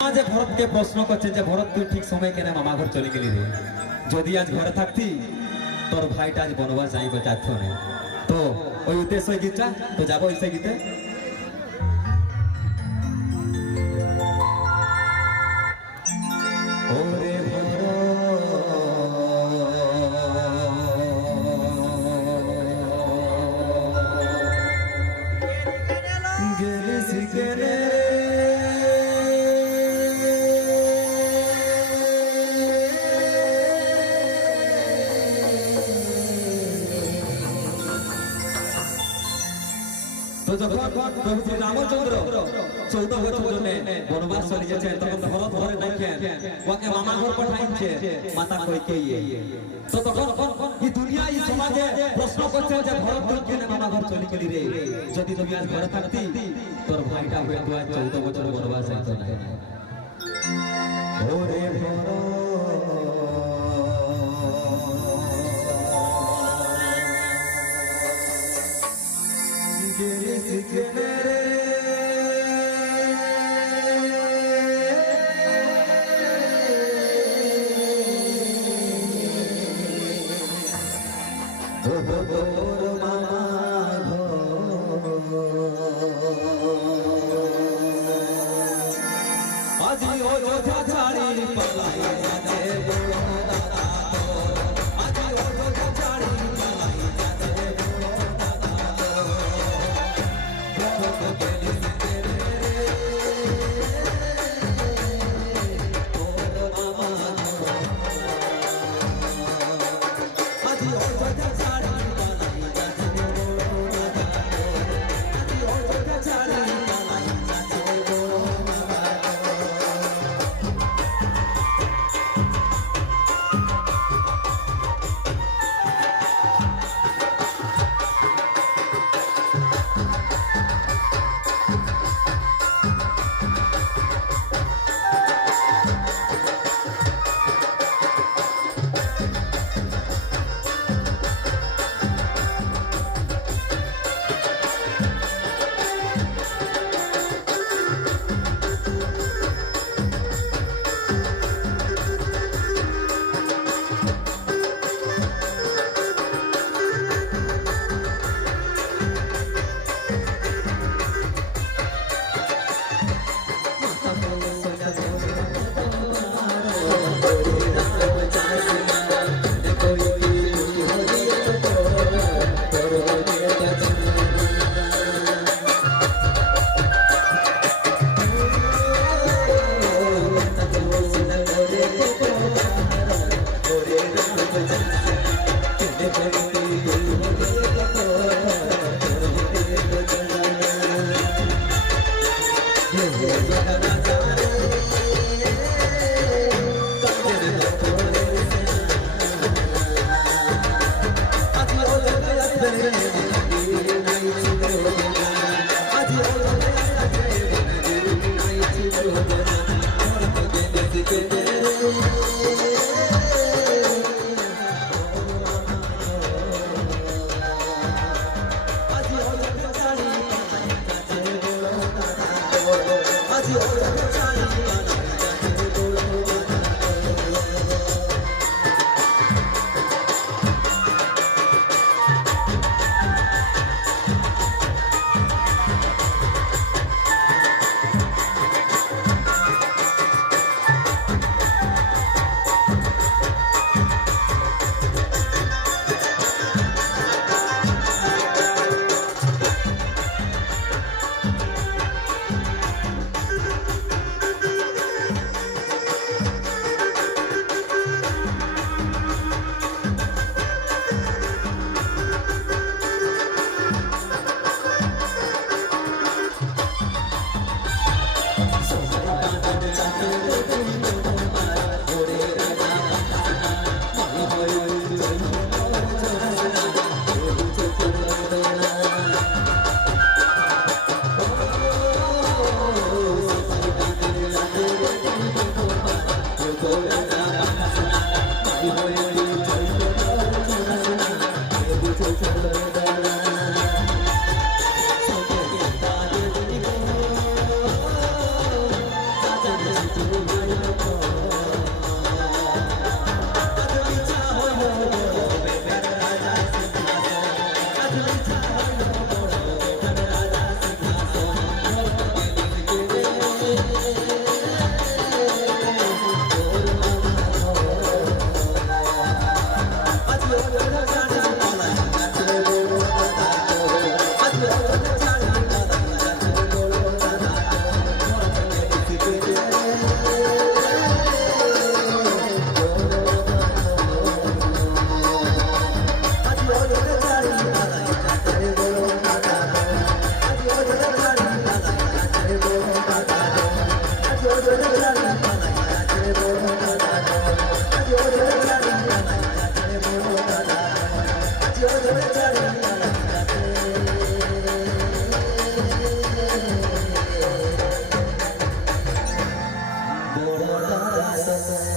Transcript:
যে ভরতকে প্রশ্ন করছে যে ভরত তুই ঠিক সময় কেন মামা ঘর চলে গেলি রে, যদি আজ ঘরে থাকতি তোর ভাইটা আজ বনবাস যাইব চাচ্ছ না। তো ওই উদ্দেশ্য গীতটা তো যাবো সেই গীতে। ওরে গেলিস কেনে তো যখন প্রভু শ্রী রামচন্দ্র 14 বছর জন্য বনবাস চলে গেছে, তখন ভরত ঘরে দেখেন ওকে মামা ঘর পাঠাইছে মাতা কইকেয়ী। তো তখন এই দুনিয়া এই সমাজে প্রশ্ন করছে যে ভরত তুই কেন মামা ঘর চলে গেলি রে, যদি তুমি আজ ঘরে থাকতি তোর ভাইটা হয়তো আজ 14 বছর বনবাস যাইতো না। ওরে ভরত গেলিস কেনে তোর মামা আজি অযোধ্যা ছাড়ি পালাই যাতে দাদা, আজি অযোধ্যা ছাড়ি পালাই যাতে Bora